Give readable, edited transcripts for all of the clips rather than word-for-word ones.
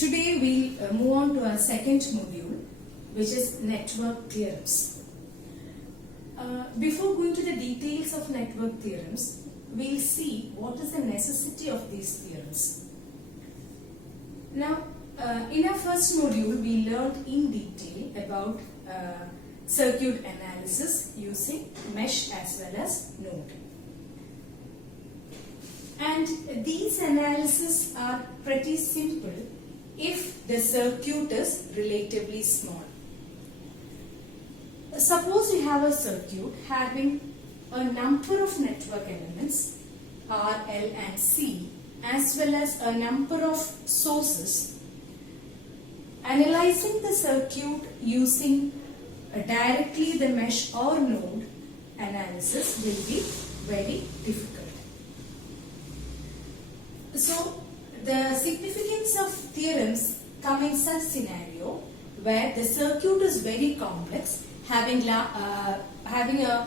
Today we'll move on to our second module, which is network theorems. Before going to the details of network theorems, we'll see what is the necessity of these theorems. Now, in our first module, we learned in detail about circuit analysis using mesh as well as node. And these analyses are pretty simple if the circuit is relatively small. Suppose you have a circuit having a number of network elements R, L and C as well as a number of sources. Analyzing the circuit using directly the mesh or node analysis will be very difficult. So, the significance of theorems come in such scenario where the circuit is very complex, having a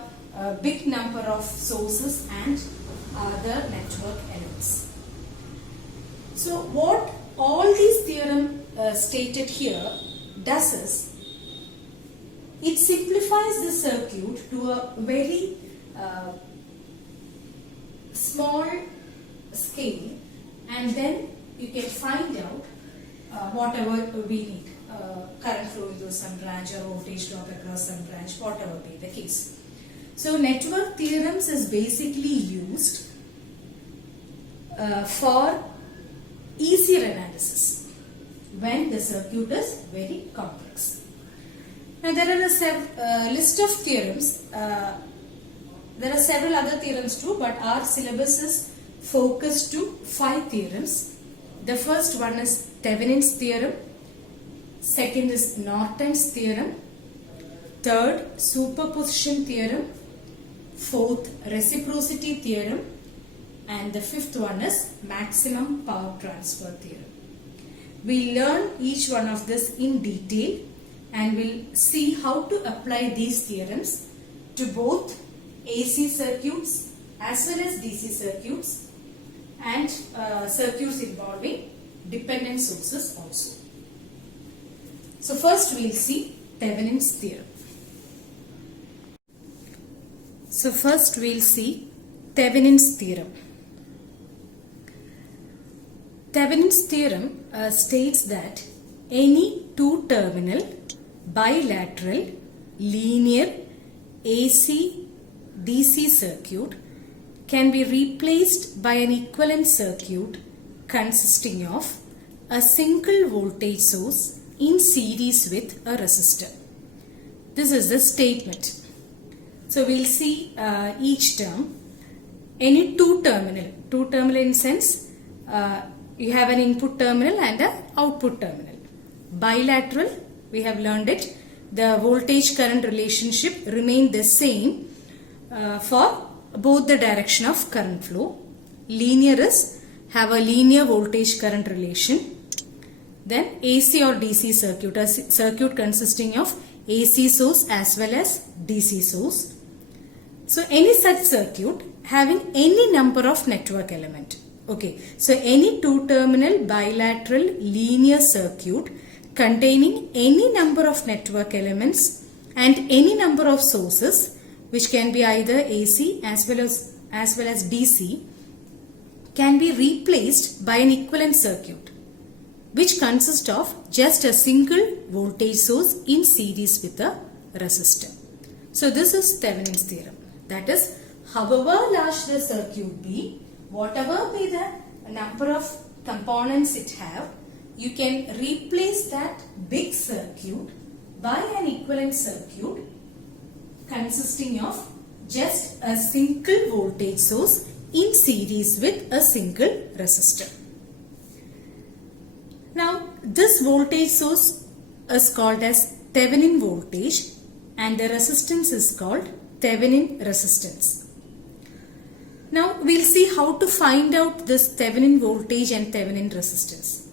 big number of sources and other network elements. So, what all these theorem stated here does is, it simplifies the circuit to a very small scale, and then you can find out whatever we need. Current flowing through some branch or voltage drop across some branch, whatever be the case. So network theorems is basically used for easier analysis when the circuit is very complex. Now there are a list of theorems. There are several other theorems too, but our syllabus is focused to 5 theorems. The first one is Thevenin's theorem. Second is Norton's theorem. Third, superposition theorem. Fourth, reciprocity theorem. And the fifth one is maximum power transfer theorem. We learn each one of this in detail and we'll see how to apply these theorems to both AC circuits as well as DC circuits and circuits involving dependent sources also. So first we'll see Thevenin's theorem. So first we'll see Thevenin's theorem. Thevenin's theorem states that any two-terminal, bilateral, linear, AC, DC circuit can be replaced by an equivalent circuit consisting of a single voltage source in series with a resistor. This is the statement. So we'll see each term. Any two-terminal in sense you have an input terminal and an output terminal. Bilateral, we have learned it. The voltage current relationship remain the same for both the direction of current flow. Linear is have a linear voltage current relation. Then AC or DC circuit, a circuit consisting of AC source as well as DC source. So any such circuit having any number of network element. Okay, so any two-terminal bilateral linear circuit containing any number of network elements and any number of sources, which can be either AC as well as DC, can be replaced by an equivalent circuit, which consists of just a single voltage source in series with a resistor. So this is Thevenin's theorem. That is, however large the circuit be, whatever be the number of components it have, you can replace that big circuit by an equivalent circuit consisting of just a single voltage source in series with a single resistor. Now this voltage source is called as Thevenin voltage and the resistance is called Thevenin resistance. Now we'll see how to find out this Thevenin voltage and Thevenin resistance.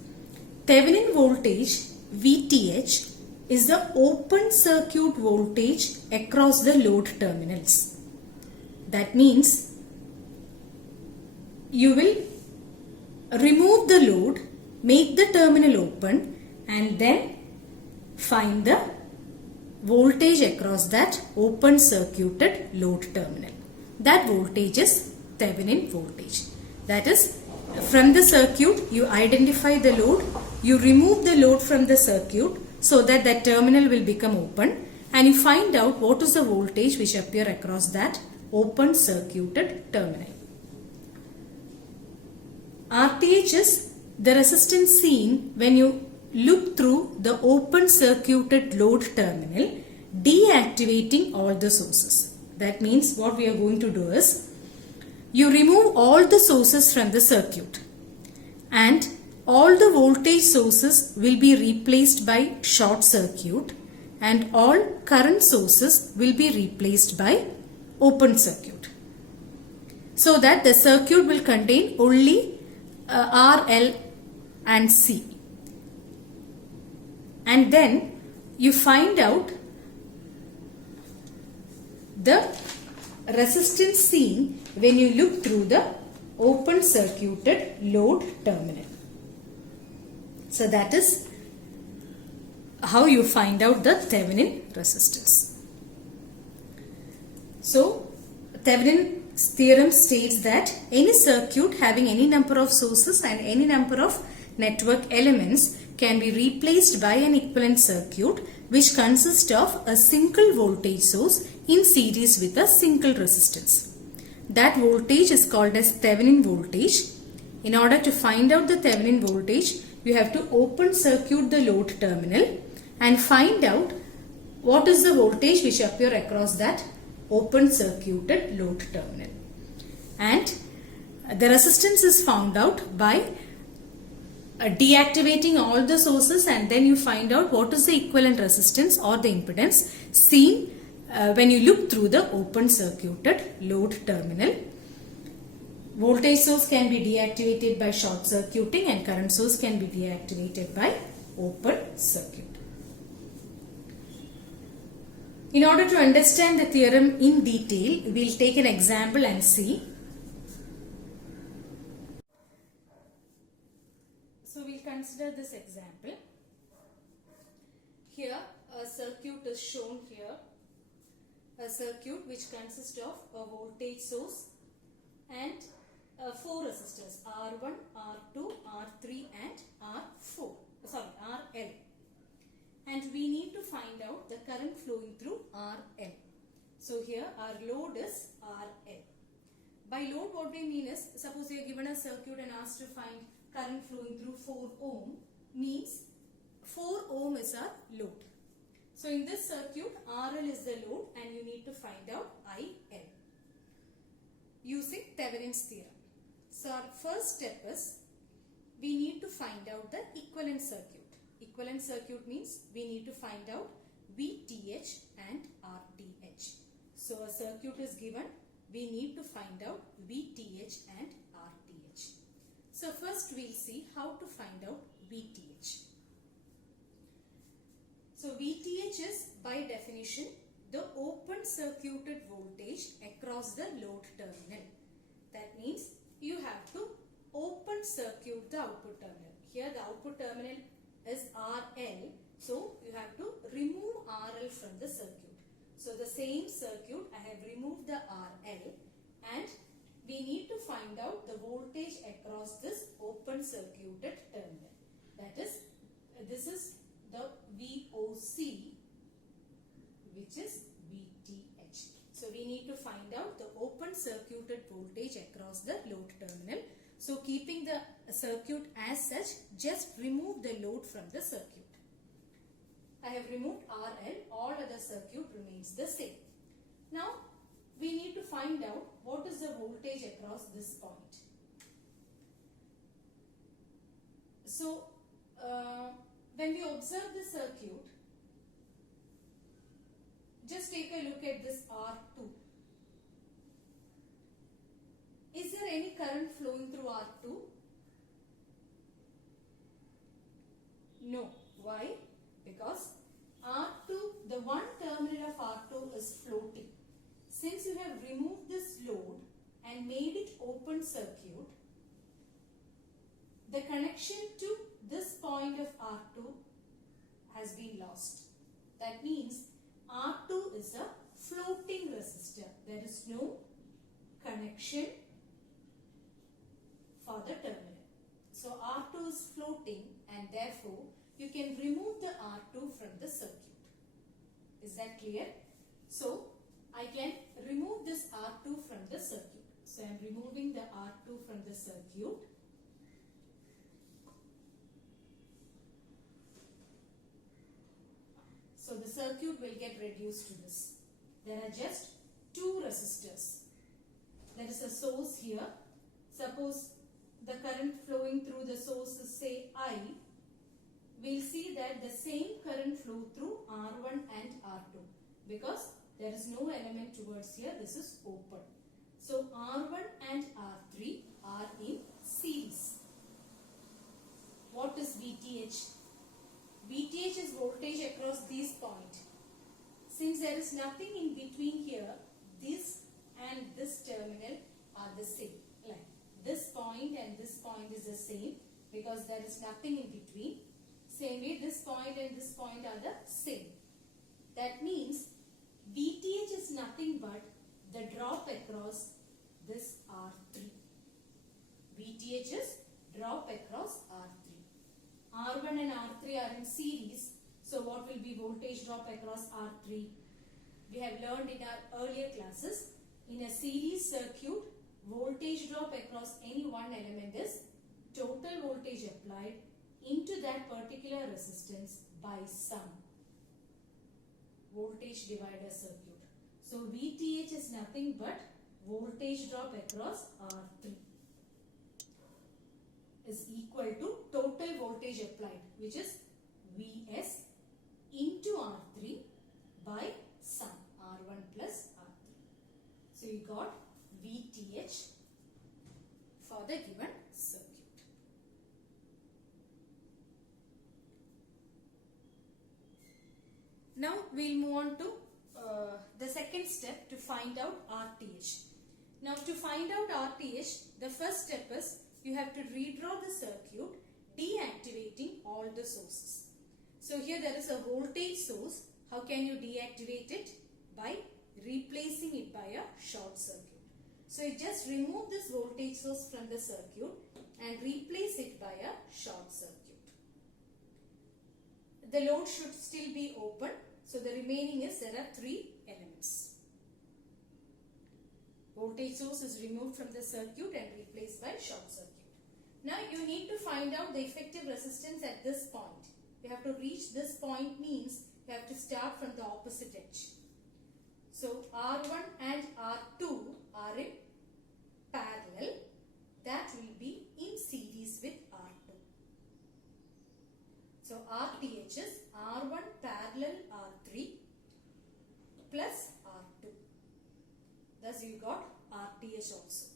Thevenin voltage VTH is the open circuit voltage across the load terminals. That means you will remove the load make the terminal open and then find the voltage across that open circuited load terminal. That voltage is Thevenin voltage. That is, from the circuit you identify the load, you remove the load from the circuit so that that terminal will become open, and you find out what is the voltage which appear across that open circuited terminal. RTH is the resistance seen when you look through the open circuited load terminal, deactivating all the sources. That means what we are going to do is, you remove all the sources from the circuit and all the voltage sources will be replaced by short circuit and all current sources will be replaced by open circuit. So that the circuit will contain only R, L and C. And then you find out the resistance seen when you look through the open circuited load terminal. So that is how you find out the Thevenin resistance. So Thevenin's theorem states that any circuit having any number of sources and any number of network elements can be replaced by an equivalent circuit which consists of a single voltage source in series with a single resistance. That voltage is called as Thevenin voltage. In order to find out the Thevenin voltage, you have to open circuit the load terminal and find out what is the voltage which appear across that open circuited load terminal. And the resistance is found out by deactivating all the sources, and then you find out what is the equivalent resistance or the impedance seen when you look through the open circuited load terminal. Voltage source can be deactivated by short circuiting and current source can be deactivated by open circuit. In order to understand the theorem in detail, we will take an example and see. So we will consider this example. Here a circuit is shown here. A circuit which consists of a voltage source and 4 resistors R1, R2, R3 and RL. And we need to find out the current flowing through RL. So here our load is RL. By load what we mean is, suppose you are given a circuit and asked to find current flowing through 4 ohm, means 4 ohm is our load. So in this circuit, RL is the load and you need to find out IL using Thevenin's theorem. So our first step is, we need to find out the equivalent circuit. Equivalent circuit means we need to find out VTH and RTH. So a circuit is given, we need to find out VTH and RTH. So first we'll see how to find out VTH. So VTH is by definition the open circuited voltage across the load terminal. That means you have to open circuit the output terminal. Here the output terminal is RL. So you have to remove RL from the circuit. So the same circuit I have removed the RL and we need to find out the voltage across this open circuited terminal. That is, this is the VOC, which is VTH. So we need to find out the open circuited voltage across the load terminal. So keeping the circuit as such, just remove the load from the circuit. I have removed RL, all other circuit remains the same. Now we need to find out what is the voltage across this point. So when we observe the circuit, just take a look at this R2. Is there any current flowing through R2? No. Why? Because R2, the one terminal of R2 is floating. Since you have removed this load and made it open circuit, the connection to this point of R2 has been lost. That means R2 is a floating resistor. There is no connection for the terminal. So R2 is floating, and therefore you can remove the R2 from the circuit. Is that clear? So I can remove this R2 from the circuit. So I am removing the R2 from the circuit. So the circuit will get reduced to this. There are just two resistors. There is a source here. Suppose the current flowing through the source is, say, I. We'll see that the same current flow through R1 and R2 because there is no element towards here. This is open. So R1 and R3 are in series. What is VTH? VTH is voltage across these points. Since there is nothing in between here, this and this terminal are the same. Like this point and this point is the same because there is nothing in between. Same way, this point and this point are the same. That means VTH is nothing but the drop across this R3. VTH is drop across R3. R1 and R3 are in series. So what will be voltage drop across R3? We have learned in our earlier classes, in a series circuit, voltage drop across any one element is total voltage applied into that particular resistance by sum. Voltage divider circuit. So VTH is nothing but voltage drop across R3 is equal to total voltage applied, which is Vs into R3 by sum R1 plus R3. So you got VTH for the given circuit. Now we'll move on to the second step to find out RTH. Now to find out RTH, the first step is you have to redraw the circuit, deactivating all the sources. So here there is a voltage source. How can you deactivate it? By replacing it by a short circuit. So you just remove this voltage source from the circuit and replace it by a short circuit. The load should still be open. So the remaining is there are three elements. Voltage source is removed from the circuit and replaced by short circuit. Now you need to find out the effective resistance at this point. You have to reach this point means you have to start from the opposite edge. So R1 and R2 are in parallel. That will be in series with R2. So RTH is R1 parallel R3 plus R2. Thus you got RTH also.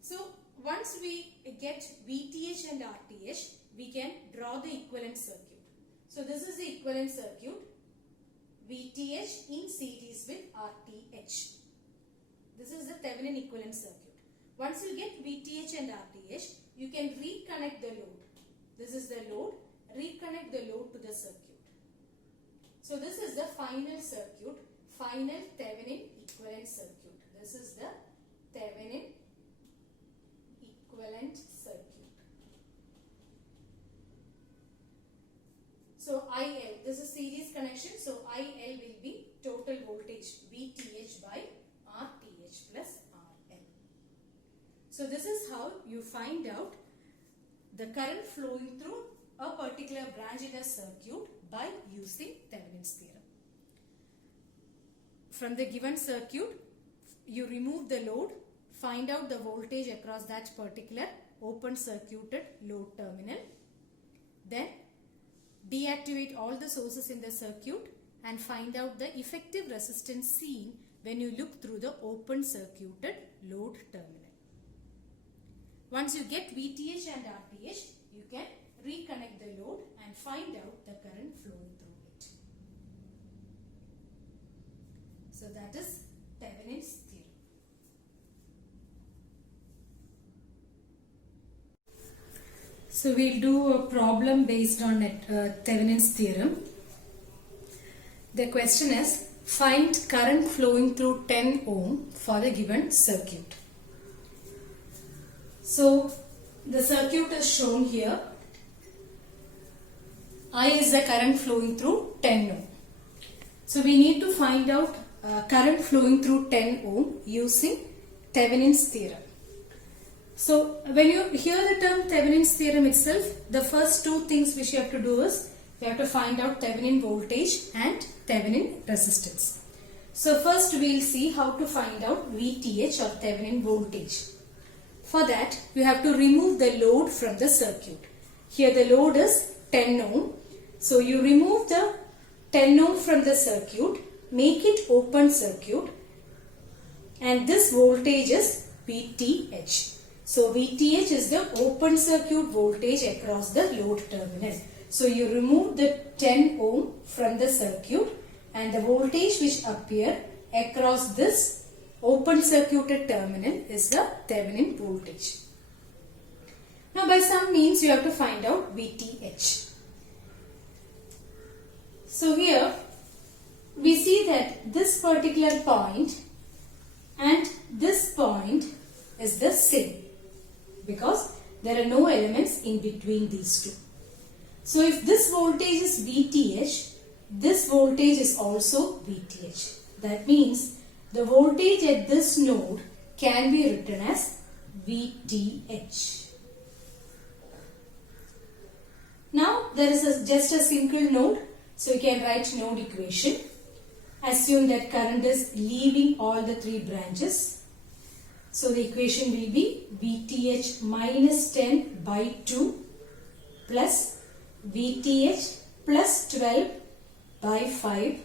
So once we get VTH and RTH, we can draw the equivalent circuit. So this is the equivalent circuit. VTH in series with RTH. This is the Thevenin equivalent circuit. Once you get VTH and RTH, you can reconnect the load. This is the load. Reconnect the load to the circuit. So this is the final circuit, final Thevenin equivalent circuit. This is the Thevenin equivalent circuit. So IL, this is series connection. So IL will be total voltage VTH by RTH plus RL. So this is how you find out the current flowing through a particular branch in a circuit by using Thevenin's theorem. From the given circuit, you remove the load, find out the voltage across that particular open circuited load terminal. Then deactivate all the sources in the circuit and find out the effective resistance seen when you look through the open circuited load terminal. Once you get VTH and RTH, you can reconnect the load and find out the current flowing through it. So that is Thevenin's theorem. So we'll do a problem based on Thevenin's theorem. The question is, find current flowing through 10 ohm for the given circuit. So the circuit is shown here. I is the current flowing through 10 ohm. So we need to find out current flowing through 10 ohm using Thevenin's theorem. So when you hear the term Thevenin's theorem itself, the first two things which you have to do is you have to find out Thevenin voltage and Thevenin resistance. So first we will see how to find out VTH or Thevenin voltage. For that you have to remove the load from the circuit. Here the load is 10 ohm. So you remove the 10 ohm from the circuit, make it open circuit, and this voltage is VTH. So VTH is the open circuit voltage across the load terminal. So you remove the 10 ohm from the circuit and the voltage which appear across this open circuited terminal is the Thevenin voltage. Now by some means you have to find out VTH. So here we see that this particular point and this point is the same, because there are no elements in between these two. So if this voltage is VTH, this voltage is also VTH. That means the voltage at this node can be written as VTH. Now there is just a single node, so you can write node equation. Assume that current is leaving all the three branches. So the equation will be VTH minus 10 by 2 plus VTH plus 12 by 5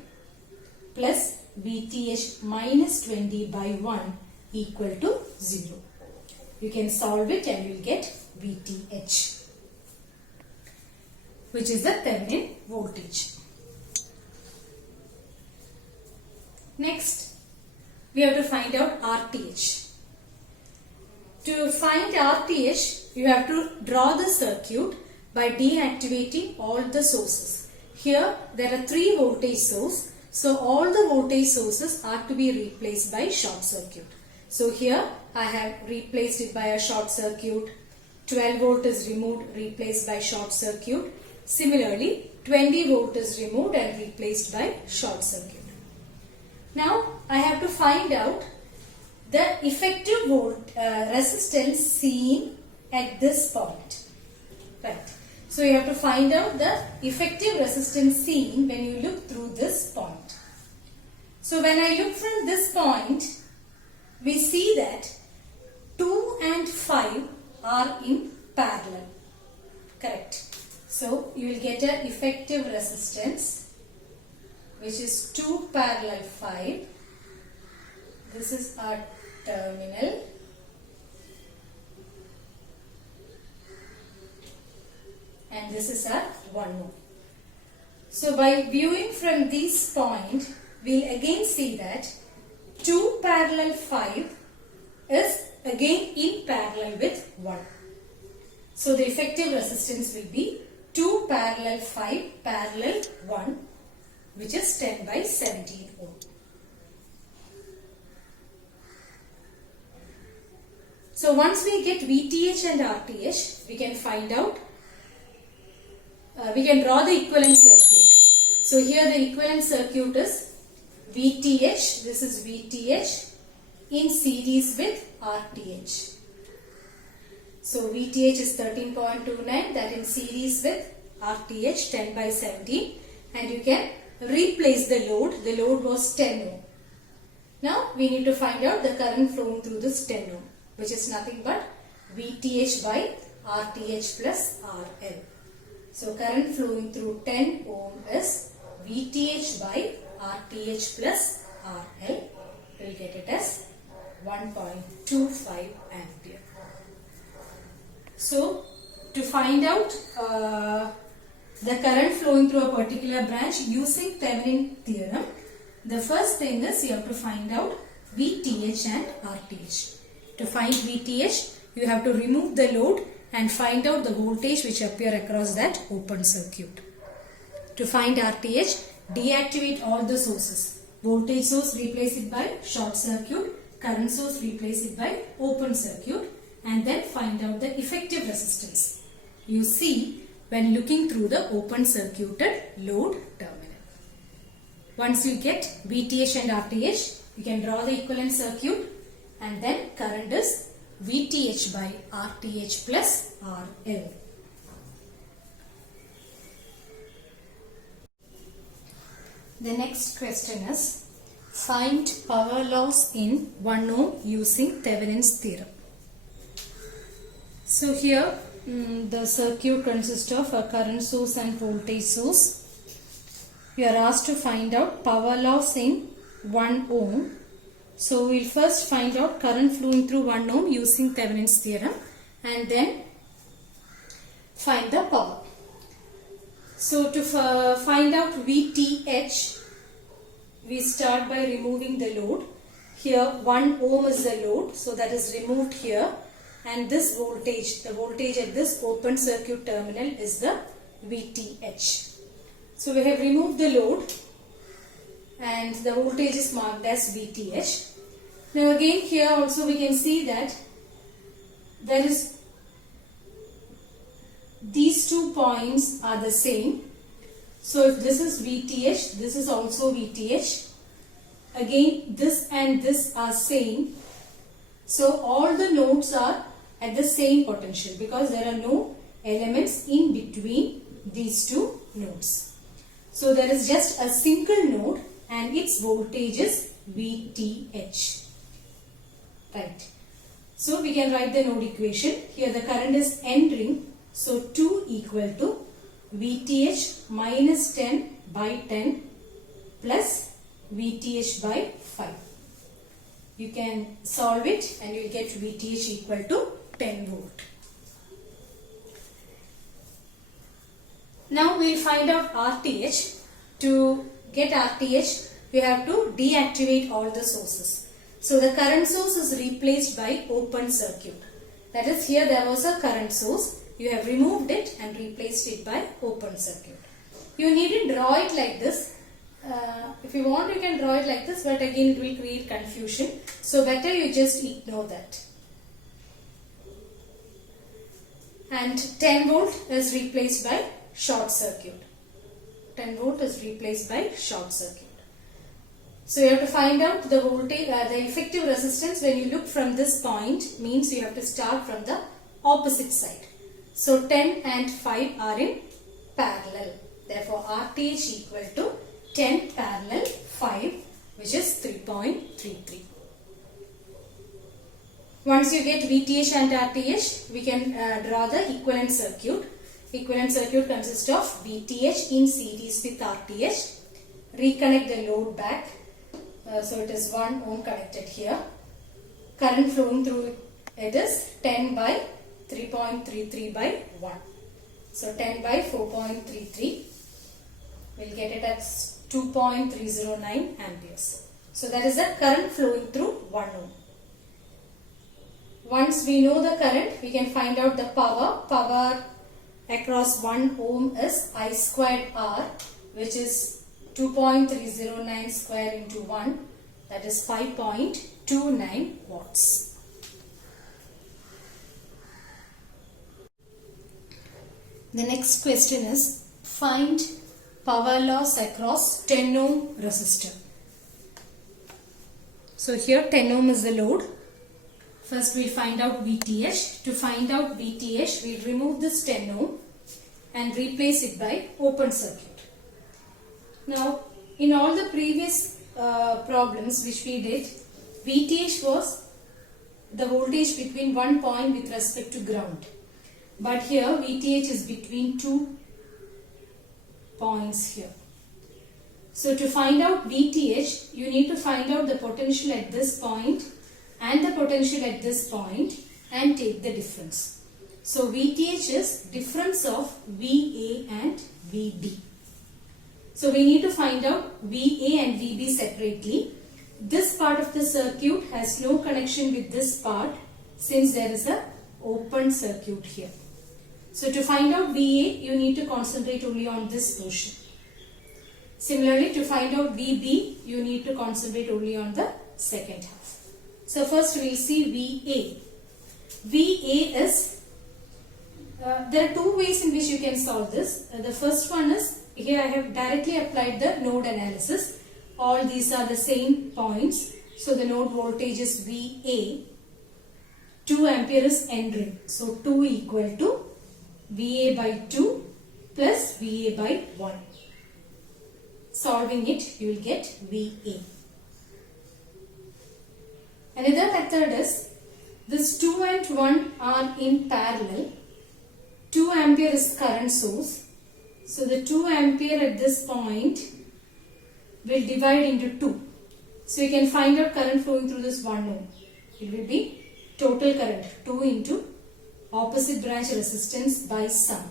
plus VTH minus 20 by 1 equal to 0. You can solve it and you will get VTH, which is the Thevenin voltage. Next, we have to find out RTH. To find RTH, you have to draw the circuit by deactivating all the sources. Here, there are 3 voltage sources. So, all the voltage sources are to be replaced by short circuit. So, here I have replaced it by a short circuit. 12 volt is removed, replaced by short circuit. Similarly, 20 volt is removed and replaced by short circuit. Now, I have to find out the effective resistance seen at this point. Right. So you have to find out the effective resistance seen when you look through this point. So when I look from this point, we see that 2 and 5 are in parallel. Correct. So you will get an effective resistance which is 2 parallel 5. This is our terminal, and this is our 1 ohm. So by viewing from this point, we will again see that 2 parallel 5 is again in parallel with 1. So the effective resistance will be 2 parallel 5 parallel 1, which is 10 by 17 ohm. So once we get VTH and RTH, we can find out, we can draw the equivalent circuit. So here the equivalent circuit is VTH, this is VTH in series with RTH. So VTH is 13.29, that in series with RTH 10 by 17, and you can replace the load was 10 ohm. Now we need to find out the current flowing through this 10 ohm, which is nothing but VTH by RTH plus RL. So current flowing through 10 ohm is VTH by RTH plus RL. We will get it as 1.25 ampere. So to find out the current flowing through a particular branch using Thevenin theorem, the first thing is you have to find out VTH and RTH. To find VTH, you have to remove the load and find out the voltage which appear across that open circuit. To find RTH, deactivate all the sources. Voltage source, replace it by short circuit. Current source, replace it by open circuit. And then find out the effective resistance. You see when looking through the open circuited load terminal. Once you get VTH and RTH, you can draw the equivalent circuit, and then current is VTH by RTH plus RL. The next question is, find power loss in 1 ohm using Thevenin's theorem. So here the circuit consists of a current source and voltage source. We are asked to find out power loss in 1 ohm. So we will first find out current flowing through 1 ohm using Thevenin's theorem, and then find the power. So to find out VTH, we start by removing the load. Here 1 ohm is the load, so that is removed here, and this voltage, the voltage at this open circuit terminal is the VTH. So we have removed the load and the voltage is marked as VTH. Now again here also we can see that there is, these 2 points are the same. So if this is VTH, this is also VTH. Again this and this are same. So all the nodes are at the same potential because there are no elements in between these 2 nodes. So there is just a single node and its voltage is VTH. Right. So we can write the node equation. Here the current is entering. So 2 equal to VTH minus 10 by 10 plus VTH by 5. You can solve it and you will get VTH equal to 10 volt. Now we will find out RTH. To get RTH, we have to deactivate all the sources. So the current source is replaced by open circuit. That is, here there was a current source. You have removed it and replaced it by open circuit. You need to draw it like this. If you want, you can draw it like this, but again it will create confusion. So better you just ignore that. And 10 volt is replaced by short circuit. 10 volt is replaced by short circuit. So you have to find out the voltage, the effective resistance when you look from this point, means you have to start from the opposite side. So 10 and 5 are in parallel. Therefore RTH equal to 10 parallel 5, which is 3.33. Once you get VTH and RTH, we can draw the equivalent circuit. Equivalent circuit consists of VTH in series with RTH. Reconnect the load back. So it is 1 ohm connected here. Current flowing through it is 10 by 3.33 by 1. So 10 by 4.33. We'll get it at 2.309 amperes. So that is the current flowing through 1 ohm. Once we know the current, we can find out the power. Power across 1 ohm is I squared R, which is 2.309 square into 1, that is 5.29 watts. The next question is, find power loss across 10 ohm resistor. So here 10 ohm is the load. First we will find out VTH. To find out VTH, we will remove this 10 ohm and replace it by open circuit. Now, in all the previous problems which we did, VTH was the voltage between one point with respect to ground. But here VTH is between 2 points here. So to find out VTH, you need to find out the potential at this point and the potential at this point and take the difference. So VTH is difference of VA and VB. So we need to find out VA and VB separately. This part of the circuit has no connection with this part since there is a open circuit here. So to find out VA, you need to concentrate only on this portion. Similarly, to find out VB, you need to concentrate only on the second half. So first we will see VA. VA is, there are two ways in which you can solve this. The first one is, here I have directly applied the node analysis. All these are the same points. So the node voltage is VA. 2 ampere is entering. So 2 equal to VA by 2 plus VA by 1. Solving it, you will get VA. Another method is, this 2 and 1 are in parallel. 2 ampere is current source. So the 2 ampere at this point will divide into 2. So you can find out current flowing through this 1 ohm. It will be total current 2 into opposite branch resistance by sum.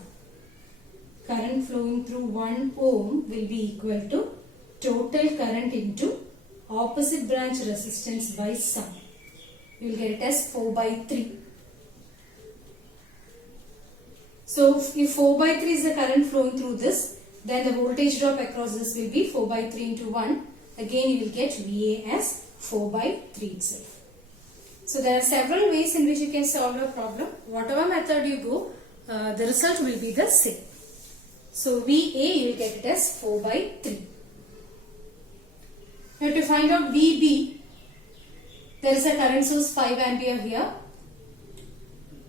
Current flowing through 1 ohm will be equal to total current into opposite branch resistance by sum. You will get it as 4 by 3. So if 4 by 3 is the current flowing through this, then the voltage drop across this will be 4 by 3 into 1. Again you will get VA as 4 by 3 itself. So there are several ways in which you can solve a problem. Whatever method you go, the result will be the same. So VA, you will get it as 4 by 3. Now to find out VB, there is a current source 5 ampere here.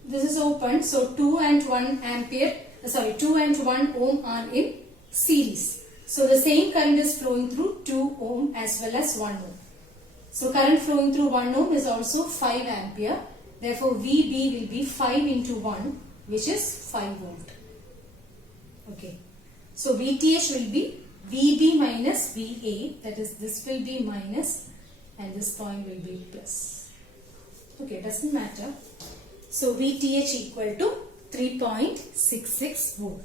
This is open, so 2 and 1 ohm are in series. So the same current is flowing through 2 ohm as well as 1 ohm. So current flowing through 1 ohm is also 5 ampere. Therefore VB will be 5 into 1, which is 5 volt. Okay. So VTH will be VB minus VA, that is this will be minus and this point will be plus. Okay, doesn't matter. So VTH equal to 3.66 volt.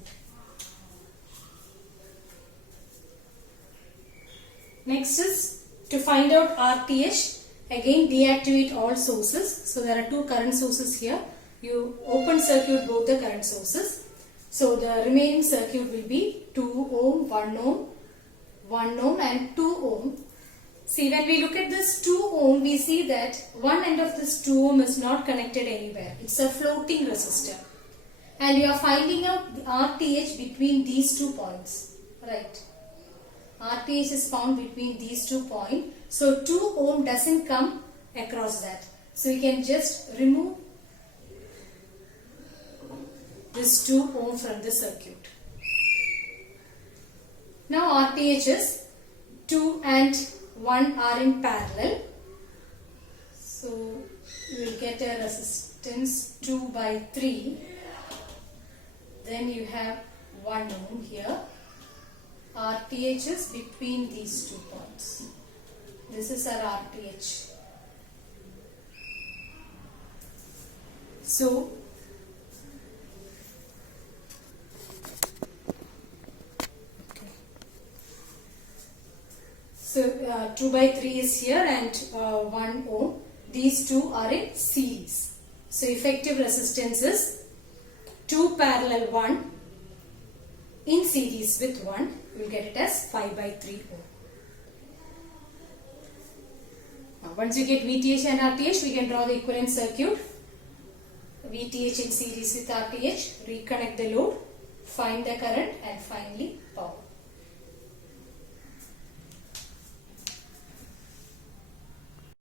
Next is to find out RTH. Again deactivate all sources. So there are two current sources here. You open circuit both the current sources. So the remaining circuit will be 2 ohm, 1 ohm, 1 ohm and 2 ohm. See, when we look at this 2 ohm, we see that one end of this 2 ohm is not connected anywhere. It's a floating resistor. And you are finding out the RTH between these 2 points. Right. RTH is found between these 2 points. So 2 ohm doesn't come across that. So you can just remove this 2 ohm from the circuit. Now RTH is 2 and 1 are in parallel. So you will get a resistance 2 by 3. Then you have 1 ohm here. RTH is between these 2 points. This is our RTH. So So 2 by 3 is here and 1 ohm. These two are in series. So effective resistance is 2 parallel 1 in series with 1. We will get it as 5 by 3 ohm. Now once you get VTH and RTH, we can draw the equivalent circuit. VTH in series with RTH, reconnect the load, find the current and finally power.